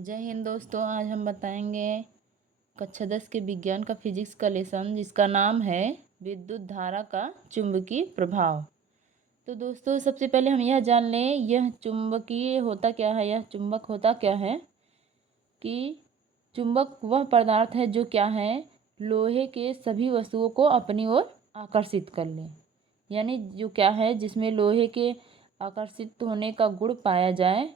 जय हिंद दोस्तों। आज हम बताएंगे कक्षा 10 के विज्ञान का फिजिक्स का लेसन जिसका नाम है विद्युत धारा का चुंबकीय प्रभाव। तो दोस्तों सबसे पहले हम यह जान लें यह चुंबकीय होता क्या है। यह चुंबक होता क्या है कि चुंबक वह पदार्थ है जो क्या है लोहे के सभी वस्तुओं को अपनी ओर आकर्षित कर ले। यानी जो क्या है जिसमें लोहे के आकर्षित होने का गुण पाया जाए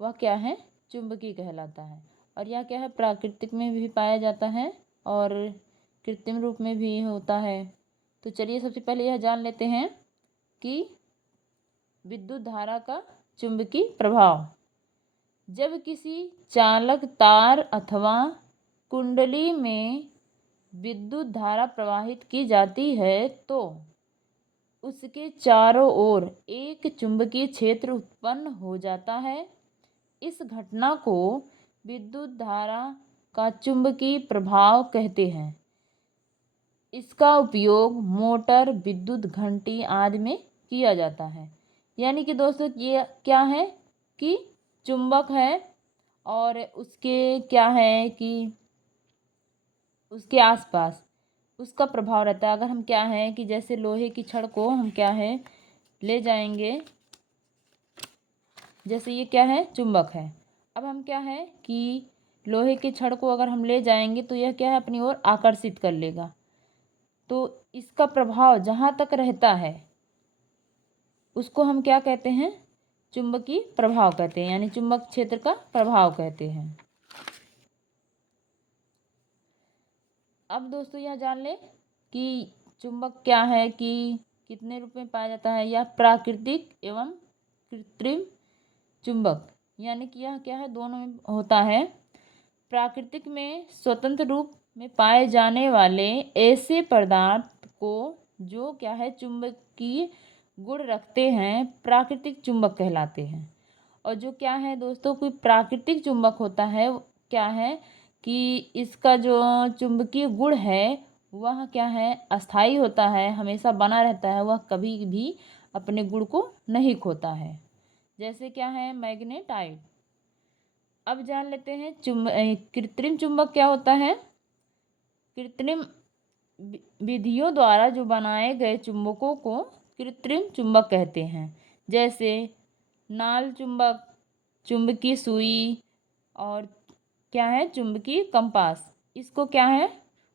वह क्या है चुंबकीय कहलाता है। और यह क्या है प्राकृतिक में भी पाया जाता है और कृत्रिम रूप में भी होता है। तो चलिए सबसे पहले यह जान लेते हैं कि विद्युत धारा का चुंबकीय प्रभाव। जब किसी चालक तार अथवा कुंडली में विद्युत धारा प्रवाहित की जाती है तो उसके चारों ओर एक चुंबकीय क्षेत्र उत्पन्न हो जाता है। इस घटना को विद्युत धारा का चुंबकीय प्रभाव कहते हैं। इसका उपयोग मोटर, विद्युत घंटी आदि में किया जाता है। यानी कि दोस्तों ये क्या है कि चुंबक है और उसके क्या है कि उसके आसपास उसका प्रभाव रहता है। अगर हम क्या है कि जैसे लोहे की छड़ को हम क्या है ले जाएंगे, जैसे ये क्या है चुंबक है। अब हम क्या है कि लोहे के छड़ को अगर हम ले जाएंगे तो यह क्या है अपनी ओर आकर्षित कर लेगा। तो इसका प्रभाव जहाँ तक रहता है उसको हम क्या कहते हैं चुंबकीय प्रभाव कहते हैं, यानी चुंबक क्षेत्र का प्रभाव कहते हैं। अब दोस्तों यह जान लें कि चुंबक क्या है कि कितने रूप में पाया जाता है। यह प्राकृतिक एवं कृत्रिम चुंबक, यानी कि यह क्या है दोनों में होता है। प्राकृतिक में स्वतंत्र रूप में पाए जाने वाले ऐसे पदार्थ को जो क्या है चुंबकीय गुण रखते हैं प्राकृतिक चुंबक कहलाते हैं। और जो क्या है दोस्तों कोई प्राकृतिक चुंबक होता है क्या है कि इसका जो चुंबकीय गुण है वह क्या है अस्थाई होता है, हमेशा बना रहता है, वह कभी भी अपने गुण को नहीं खोता है। जैसे क्या है मैग्नेटाइट। अब जान लेते हैं कृत्रिम चुंबक क्या होता है। कृत्रिम विधियों द्वारा जो बनाए गए चुंबकों को कृत्रिम चुंबक कहते हैं। जैसे नाल चुंबक, चुंबकीय सुई और क्या है चुंबकीय कंपास। इसको क्या है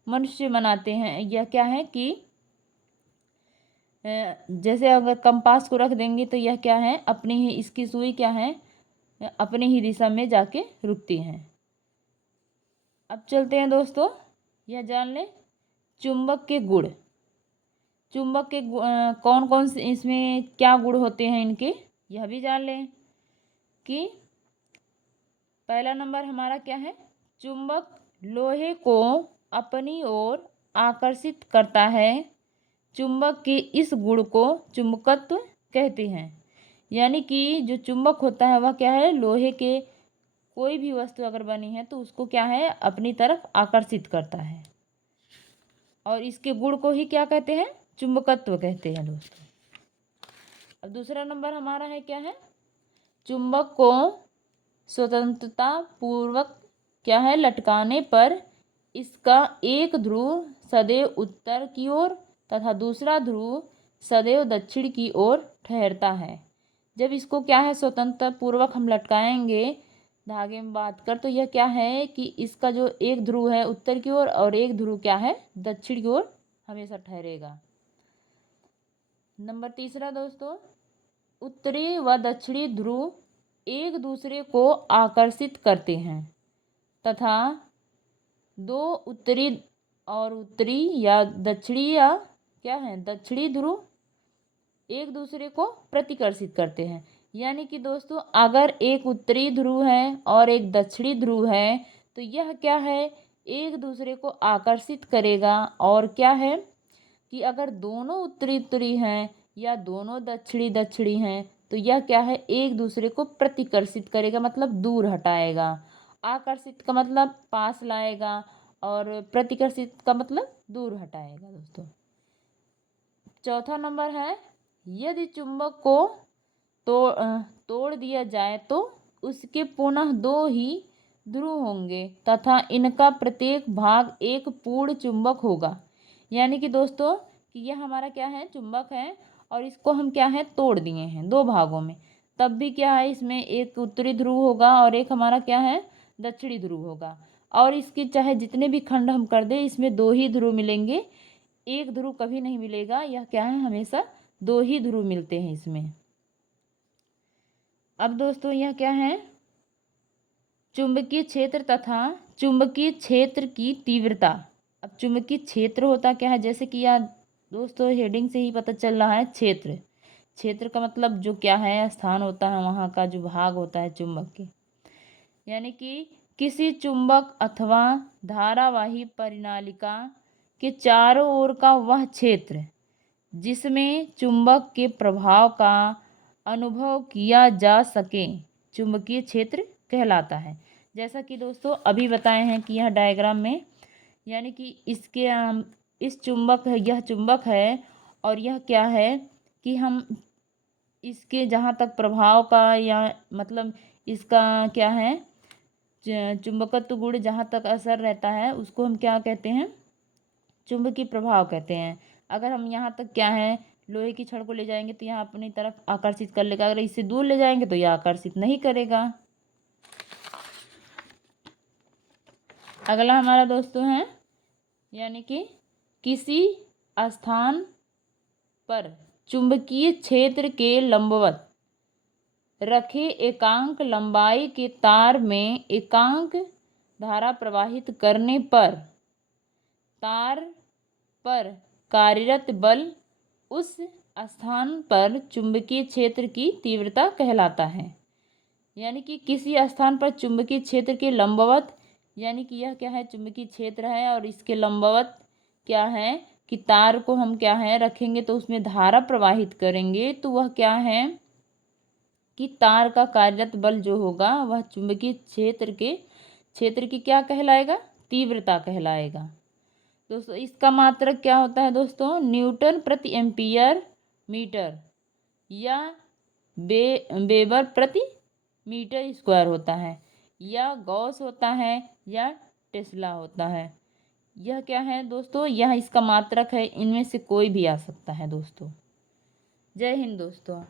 मनुष्य बनाते हैं। यह क्या है कि जैसे अगर कंपास को रख देंगे तो यह क्या है अपनी ही इसकी सुई क्या है अपनी ही दिशा में जाके रुकती हैं। अब चलते हैं दोस्तों यह जान लें चुंबक के गुण। चुंबक के कौन कौन से इसमें क्या गुण होते हैं इनके यह भी जान लें कि पहला नंबर हमारा क्या है चुंबक लोहे को अपनी ओर आकर्षित करता है। चुंबक के इस गुण को चुंबकत्व कहते हैं। यानी कि जो चुंबक होता है वह क्या है लोहे के कोई भी वस्तु अगर बनी है तो उसको क्या है अपनी तरफ आकर्षित करता है और इसके गुण को ही क्या कहते हैं चुंबकत्व कहते हैं दोस्तों। अब दूसरा नंबर हमारा है क्या है चुंबक को स्वतंत्रता पूर्वक क्या है लटकाने पर इसका एक ध्रुव सदैव उत्तर की ओर तथा दूसरा ध्रुव सदैव दक्षिण की ओर ठहरता है। जब इसको क्या है स्वतंत्रता पूर्वक हम लटकाएंगे धागे में बांध कर तो यह क्या है कि इसका जो एक ध्रुव है उत्तर की ओर और एक ध्रुव क्या है दक्षिण की ओर हमेशा ठहरेगा। नंबर तीसरा दोस्तों उत्तरी व दक्षिणी ध्रुव एक दूसरे को आकर्षित करते हैं तथा दो उत्तरी और उत्तरी या दक्षिणी या क्या है दक्षिणी ध्रुव एक दूसरे को प्रतिकर्षित करते हैं। यानी कि दोस्तों अगर एक उत्तरी ध्रुव है और एक दक्षिणी ध्रुव है तो यह क्या है एक दूसरे को आकर्षित करेगा। और क्या है कि अगर दोनों उत्तरी उत्तरी हैं या दोनों दक्षिणी दक्षिणी हैं तो यह क्या है एक दूसरे को प्रतिकर्षित करेगा मतलब दूर हटाएगा। आकर्षित का मतलब पास लाएगा और प्रतिकर्षित का मतलब दूर हटाएगा दोस्तों। चौथा नंबर है यदि चुंबक को तोड़ दिया जाए तो उसके पुनः दो ही ध्रुव होंगे तथा इनका प्रत्येक भाग एक पूर्ण चुंबक होगा। यानी कि दोस्तों कि यह हमारा क्या है, चुंबक है, और इसको हम क्या है, तोड़ दिए हैं दो भागों में। तब भी क्या है, इसमें एक उत्तरी ध्रुव होगा और एक हमारा क्या है, दक्षिणी ध्रुव होगा। और इसके चाहे जितने भी खंड हम कर दें, इसमें दो ही ध्रुव मिलेंगे, एक ध्रुव कभी नहीं मिलेगा। यह क्या है, हमेशा दो ही ध्रुव मिलते हैं इसमें। अब दोस्तों यह क्या है, चुंबकीय क्षेत्र तथा चुंबकीय क्षेत्र की तीव्रता। अब चुंबकीय क्षेत्र होता क्या है, जैसे कि यार दोस्तों हेडिंग से ही पता चल रहा है, क्षेत्र। क्षेत्र का मतलब जो क्या है, स्थान होता है, वहाँ का जो भाग होता है चुंबक के। यानी कि किसी चुंबक अथवा धारावाही परिनालिका के चारों ओर का वह क्षेत्र जिसमें चुंबक के प्रभाव का अनुभव किया जा सके, चुंबकीय क्षेत्र कहलाता है। जैसा कि दोस्तों अभी बताए हैं कि यह डायग्राम में, यानी कि इसके इस चुंबक है, यह चुंबक है, और यह क्या है कि हम इसके जहाँ तक प्रभाव का या मतलब इसका क्या है, चुंबकत्व गुण जहाँ तक असर रहता है उसको हम क्या कहते हैं, चुंबकीय प्रभाव कहते हैं। अगर हम यहाँ तक क्या है, लोहे की छड़ को ले जाएंगे तो यहाँ अपनी तरफ आकर्षित कर लेगा, अगर इससे दूर ले जाएंगे तो यह आकर्षित नहीं करेगा। अगला हमारा दोस्तों है, यानी कि किसी स्थान पर चुंबकीय क्षेत्र के लंबवत रखे एकांक लंबाई के तार में एकांक धारा प्रवाहित करने पर तार पर कार्यरत बल उस स्थान पर चुंबकीय क्षेत्र की तीव्रता कहलाता है। यानी कि किसी स्थान पर चुंबकीय क्षेत्र के लंबवत, यानी कि यह क्या है, चुंबकीय क्षेत्र है और इसके लंबवत क्या है कि तार को हम क्या है रखेंगे तो उसमें धारा प्रवाहित करेंगे, तो वह क्या है कि तार का कार्यरत बल जो होगा वह चुंबकीय क्षेत्र की क्या कहलाएगा, तीव्रता कहलाएगा। दोस्तों इसका मात्रक क्या होता है दोस्तों, न्यूटन प्रति एम्पियर मीटर या वेबर प्रति मीटर स्क्वायर होता है, या गॉस होता है, या टेस्ला होता है। यह क्या है दोस्तों, यह इसका मात्रक है, इनमें से कोई भी आ सकता है दोस्तों। जय हिंद दोस्तों।